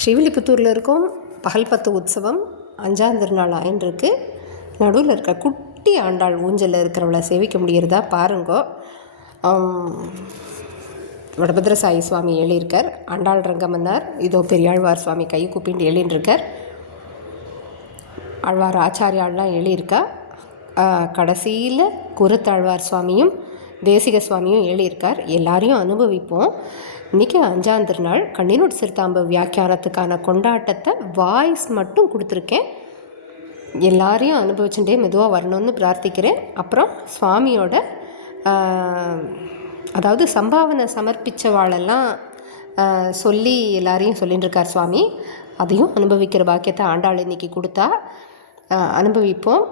ஸ்ரீவில்லிபுத்தூரில் இருக்கும் பகல் 10 உற்சவம் 5ஆம் திருநாள் ஆயின்றிருக்கு. நடுவில் இருக்க குட்டி ஆண்டாள் ஊஞ்சலில் இருக்கிறவளை சேவிக்க முடிகிறதா பாருங்கோ. வடபத்ரசாயி சுவாமி எழுதியிருக்கார். ஆண்டாள் ரங்கமன்னார் இதோ பெரியாழ்வார் சுவாமி கை கூப்பிண்டு எழுதியிருக்கார். ஆழ்வார் ஆச்சாரியாள்லாம் எழுதியிருக்கா. கடைசியில் குருத்தாழ்வார் சுவாமியும் தேசிக சுவாமியும் எழுதியிருக்கார். எல்லாரையும் அனுபவிப்போம். இன்றைக்கி 5ஆம் திருநாள் கண்ணினூட் சிறுத்தாம்பு வியாக்கியானத்துக்கான கொண்டாட்டத்தை வாய்ஸ் மட்டும் கொடுத்துருக்கேன். எல்லாரையும் அனுபவிச்சுட்டே மெதுவாக வரணும்னு பிரார்த்திக்கிறேன். அப்புறம் சுவாமியோட அதாவது சம்பாவனை சமர்ப்பித்தவாளெல்லாம் சொல்லி எல்லாரையும் சொல்லிட்டு இருக்கார் சுவாமி. அதையும் அனுபவிக்கிற பாக்கியத்தை ஆண்டாள் இன்னைக்கு கொடுத்தா. அனுபவிப்போம்.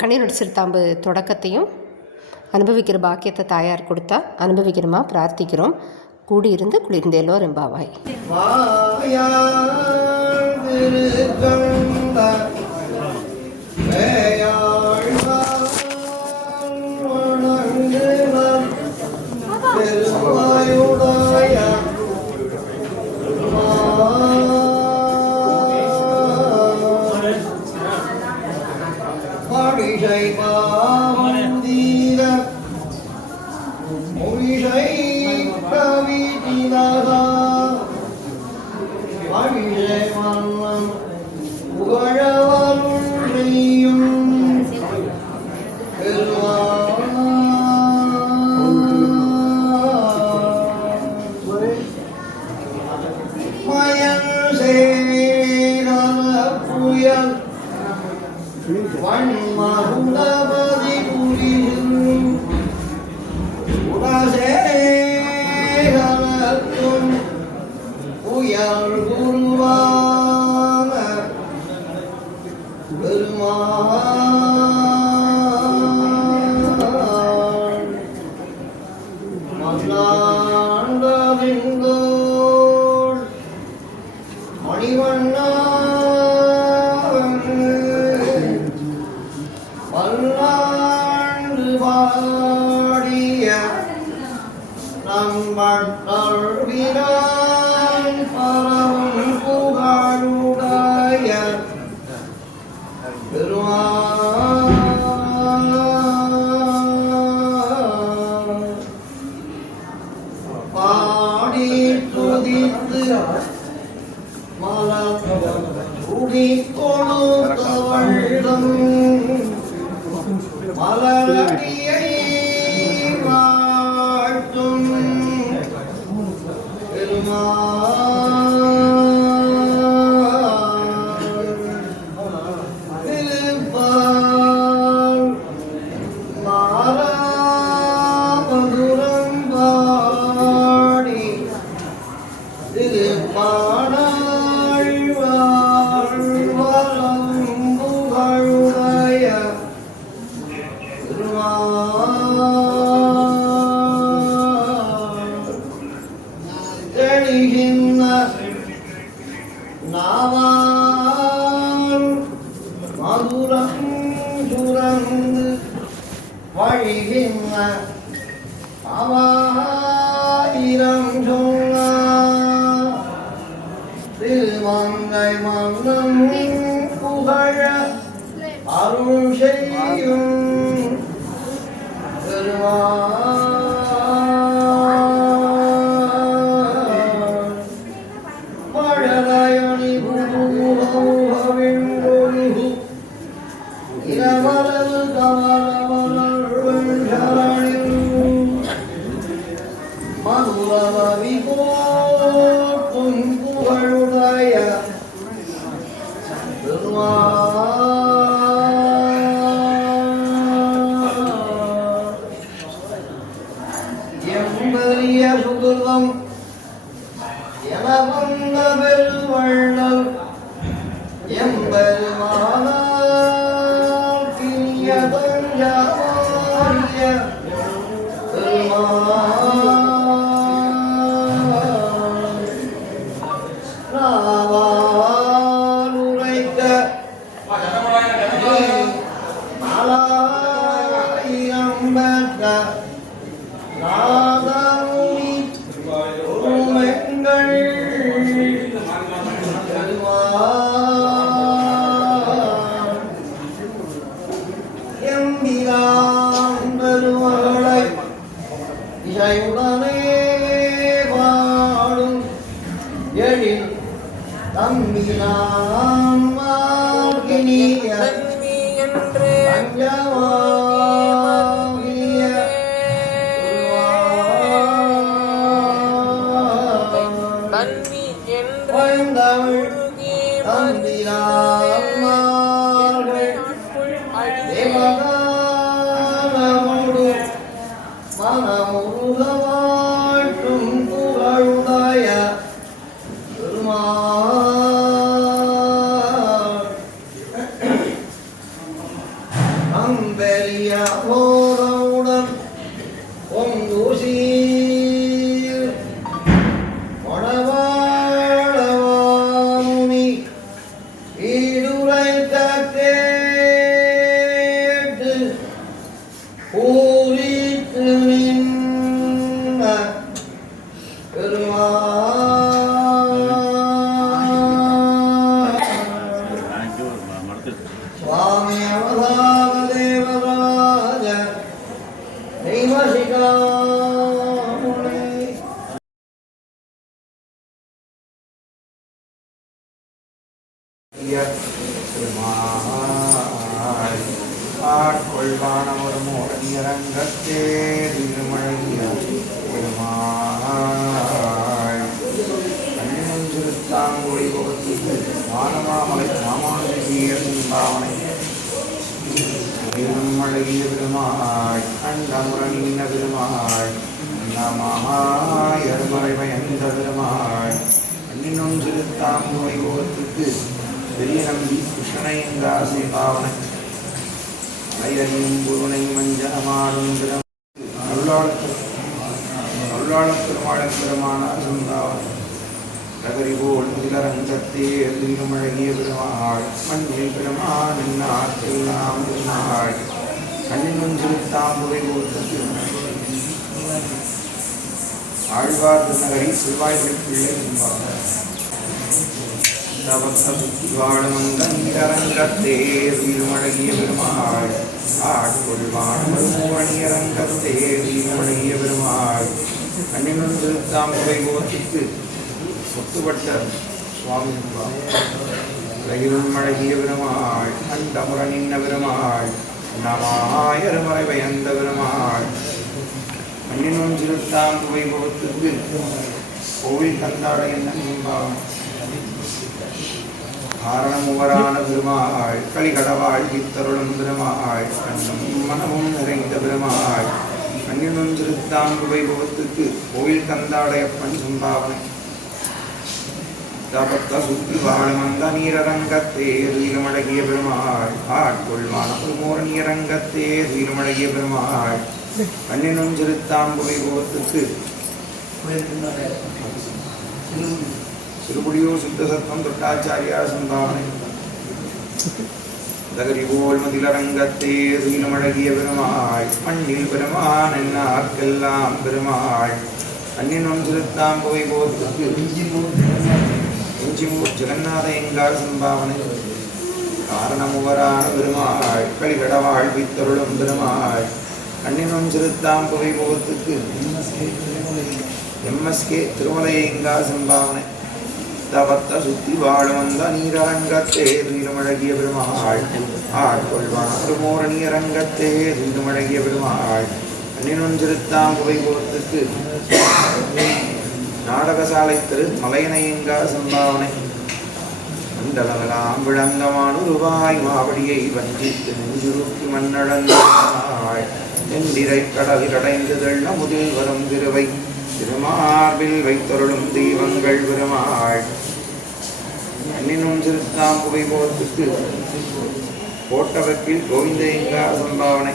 கண்ணினூட் சிறுத்தாம்பு தொடக்கத்தையும் அனுபவிக்கிற பாக்கியத்தை தாயார் கொடுத்தா அனுபவிக்கிறோமா பிரார்த்திக்கிறோம். கூடியிருந்து குளிர்ந்தேலோ ரெம்பாவாய். நாதமுனி ஆட்கொள்வானவருமோரங்கத்தே திருமழகிய பெருமாள் கண்ணிருத்தாங்குழி போகத்துக்கு மானமாமலை ராமானுஜீய சிந்தாவனை திருமழகிய பெருமாள் கண்டமுரணின பெருமாள் நமமாயர்மறை பயந்த பெருமாள் கண்ணினும் திருத்தாங்குழி போகத்துக்கு பெரிய நம்பி கிருஷ்ணயங்காசி பாவனை ஐயனையும் குருனை மஞ்சனமாடும் அருளாளப் பெருமானார் சொந்தாவன் நகரி போல் முதலரங்கத்தே திருமழகிய பெருமாள் மண்ணில் பெருமான் நாட்டெல்லாம் பெருமாள் கண்ணினும் திருத்தாம்புரை போர்த்தது ஆழ்வார் நகரி சிறுவாய்படி பிள்ளை என்பார் வாழமங்கரங்கத்தே வீரமழகிய பெருமாள் ஆட்கொள்வாணமணியரங்கத்தே வீரமழகிய பெருமாள் கண்ணினும் திருத்தாம்புரை கோத்திற்கு ஒத்துப்பட்ட சுவாமி மழகிய பெருமாள் கண்டமுரணின்ன பெருமாள் நமாயருமறை பயந்த பெருமாள் கண்ணினும் திருத்தாம்புரை கோத்திற்கு கோவில் கந்தாட என்ன என்பான் காரணமுவரான பெருமாள் கலிகடவாள் கித்தருளும் பெருமாள் கண்ணும் மனமும் நிறைந்த பெருமாள் கண்ணினும் திருத்தாம்புவை போகத்துக்கு கோயில் கந்தாடையப்பன் சம்பாவனை தபத்த சுத்தி வாழமந்த நீரரங்கத்தே வீரமழகிய பெருமாள் ஆட்கொள்வான மோரணியரங்கத்தே வீரமழகிய பெருமாள் கண்ணினும் திருத்தாம்புவை போகத்துக்கு சிறுபுடியூர் சுத்தசத்தம் தொட்டாச்சாரியார் சந்தாவனை தகரிபோல் மதிலரங்கத்தே சீனமழகிய பெருமாள் மண்ணில் பெருமான் என்னார்க்கெல்லாம் பெருமாள் அன்னினும் திருத்தாம்புவை போர்த்துக்கு இஞ்சிமூர் ஜெகநாத எங்கார் சம்பாவனை காரணமுவரான பெருமாள் கலிகடவாழ் வித்தருளும் பெருமாள் அன்னினும் திருத்தாம்புவை போர்த்துக்கு எம்எஸ்கே திருமலையங்கார் சம்பாவனை தபத்த சுத்தி வாழவந்த நீரரங்கத்தே வீரமழகிய பெருமாள் ஆட்கொள்வானமோரணியரங்கத்தே வீரமழகிய பெருமாள் அன்னினும் திருத்தாம்புவை போர்த்துக்கு நாடகசாலை திரு மலையனையங்கார் சம்பாவனை மண்டலமெல்லாம் விளங்கமானுருவாய் மாவடியை வஞ்சித்து நெஞ்சுருக்கி மண்ணடந்தாள் நெண்டிரை கடலில் அடைந்து தெள்ள முதில் வரும் திருவை திருமார்பில் வைத்தருளும் தெய்வங்கள் பெருமாள் அன்னினும் திருத்தாம்புவை போகத்துக்கு கோட்டவக்கில் கோவிந்தையங்கார் சம்பாவனை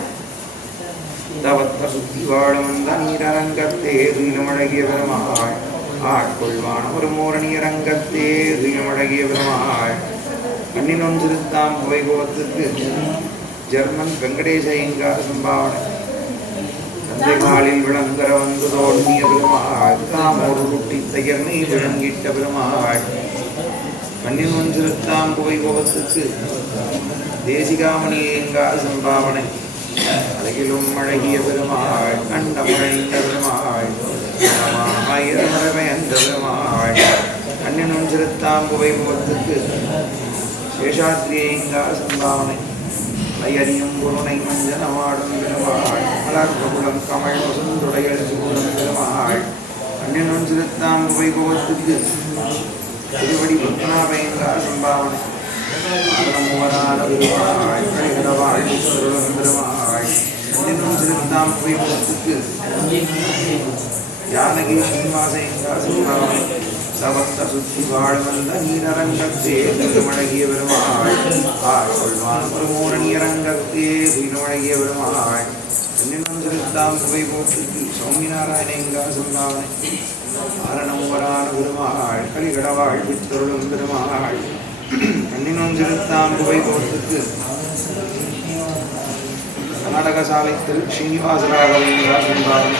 தவத்த சுத்தி வாழமந்த நீரரங்கத்தே வீரமழகிய பெருமாள் ஆட்கொள்வானமருமோரணியரங்கத்தே வீரமழகிய பெருமாள் அன்னினும் திருத்தாம்புவை போகத்துக்கு ஜெர்மன் வெங்கடேசையங்கார் சம்பாவனை மாலில் விளங்கர வந்து தோன்றிய பெருமாள் தாமோடு குட்டி தயர்னை விளங்கிட்ட பெருமாள் கண்ணின் ஒன்றிருத்தாம் புகை முகத்துக்கு தேசிகாமணியேங்கா சம்பாவனை அழகிலும் அழகிய பெருமாள் கண்டமுழைந்த பெருமாள் ஆயிரமரமையந்த பெருமாள் கண்ணின் ஒன்றிருத்தாம் புகை முகத்துக்கு சேஷாத்ரியேங்கா சம்பாவனை ஐயரியும் குருணை மஞ்சனமாடும் பெருமாள் மலர்பகுலம் கமல் வசுந்துடைய சூடம் பெருமாள் கண்ணின் ஒன்றிருத்தாம் புகை முகத்துக்கு திருவடி பத்மநாபயங்கா சம்பாவனை ஆரம்பவரான பெருமாள் கணிகரவாழ் பெருமாள் கண்ணினும் திருத்தாம் புகை முகத்துக்கு யானகி ஸ்ரீனிவாசயங்கா சம்பாவனை சவத்த சுத்தி வாழ்வந்த நீரரங்கத்தே திருமழகிய பெருமாள் ஆழ்வான் பிரமோரணியரங்கத்தே திருமழகிய பெருமாள் கண்ணினும் திருத்தாம் புகை முகத்துக்கு சௌமிநாராயணங்கா சம்பாவனை ஆரணமுவரான பெருமாள் கலிகடவாழ் பித்தருளும் பெருமாள் கண்ணினும் திருத்தாம் புகை போட்டுக்கு கர்நாடக சாலை திரு ஸ்ரீனிவாசராகவா சம்பாவனை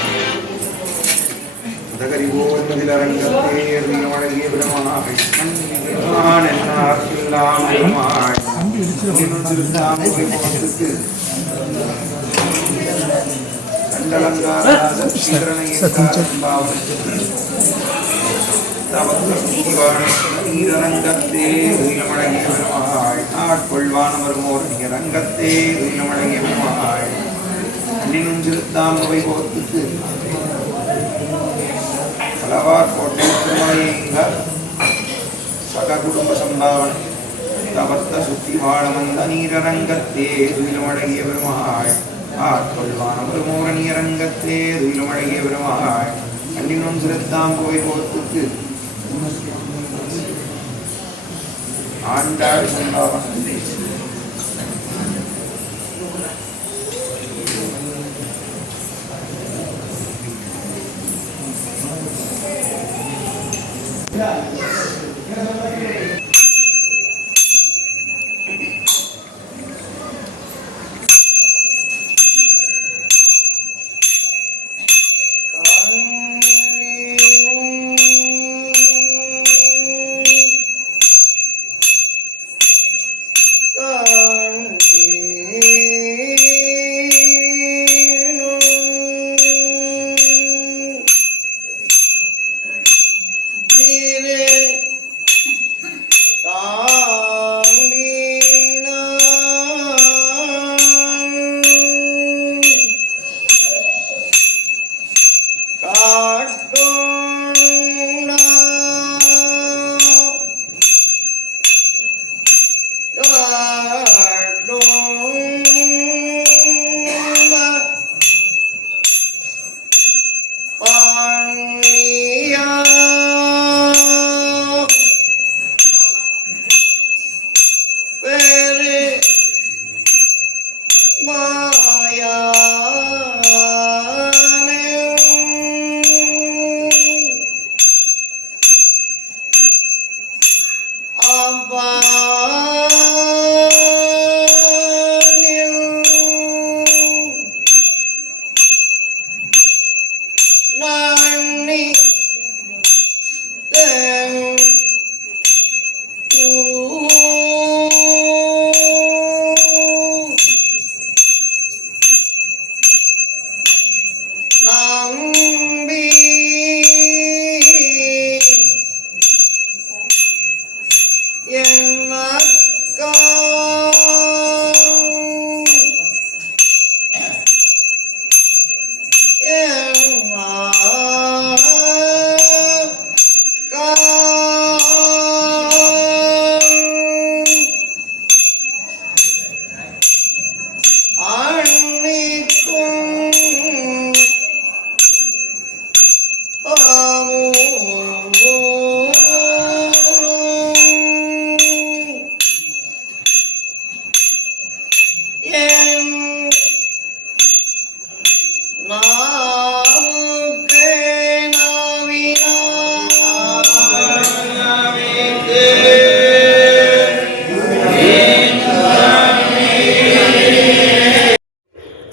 மதகரிபோதிலரங்கத்தே அழகிய பெருமாள் கண்ணினான் என்னார் எல்லாம் பெருமாள் கண்ணினும் திருத்தாம் புகை போட்டுக்கு கண்டலங்காராச ஸ்ரீரணையங்கா சம்பாவனை நீரங்கத்தே உயிரமழகிய பெருமாள் ஆட்கொள்வானவர் மோரணிய ரங்கத்தே உயிரமழகிய பெருமாள் கண்ணினும் திருத்தாம் புகை போத்துக்கு பலவார் கோட்டை திருமலையங்க சக குடும்ப சம்பாவனை தவர்த்த சுத்தி வாழமந்த நீரரங்கத்தே உயிரமழகிய பெருமாள் ஆட்கொள்வானவர் மோரணிய ரங்கத்தே உயிரமழகிய பெருமாள் கண்ணினும் திருத்தாம் புகை போத்துக்கு ஆண்டாள் சம்பாவனை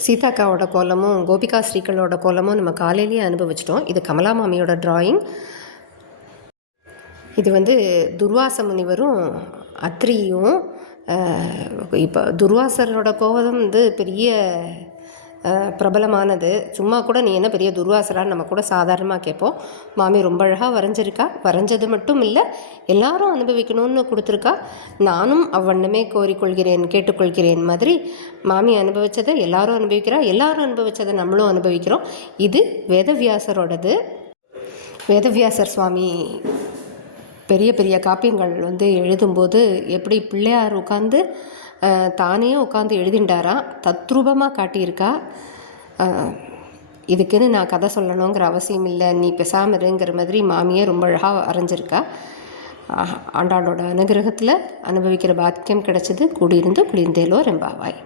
சீதாக்காவோட கோலமும் கோபிகா ஸ்ரீகளோட கோலமும் நம்ம காலையிலேயே அனுபவிச்சிட்டோம். இது கமலா மாமியோட டிராயிங். இது வந்து துர்வாச முனிவரும் அத்ரியும். இப்போ துர்வாசரோட கோலம் வந்து பெரிய பிரபலமானது. சும்மா கூட நீ என்ன பெரிய துர்வாசரான்னு நம்ம கூட சாதாரணமாக கேட்போம். மாமி ரொம்ப அழகாக வரைஞ்சிருக்கா. வரைஞ்சது மட்டும் இல்லை, எல்லாரும் அனுபவிக்கணும்னு கொடுத்துருக்கா. நானும் அவ்வண்ணமே கோரிக்கொள்கிறேன், கேட்டுக்கொள்கிறேன் மாதிரி மாமி அனுபவித்ததை எல்லாரும் அனுபவிக்கிறா. எல்லாரும் அனுபவித்ததை நம்மளும் அனுபவிக்கிறோம். இது வேதவியாசரோடது. வேதவியாசர் சுவாமி பெரிய பெரிய காப்பியங்கள் வந்து எழுதும்போது எப்படி பிள்ளையார் உட்காந்து தானே உட்காந்து எழுதிண்டாராம், தத்ரூபமாக காட்டியிருக்கா. இதுக்குன்னு நான் கதை சொல்லணுங்கிற அவசியம் இல்லை, நீ பெசாம இருங்கிற மாதிரி மாமியே ரொம்ப அழகாக வரைஞ்சிருக்கா. ஆண்டாளோட அனுகிரகத்தில் அனுபவிக்கிற பாக்கியம் கிடச்சிது. கூடியிருந்து குளிர்ந்தேலோ ரெம்பாவாய்.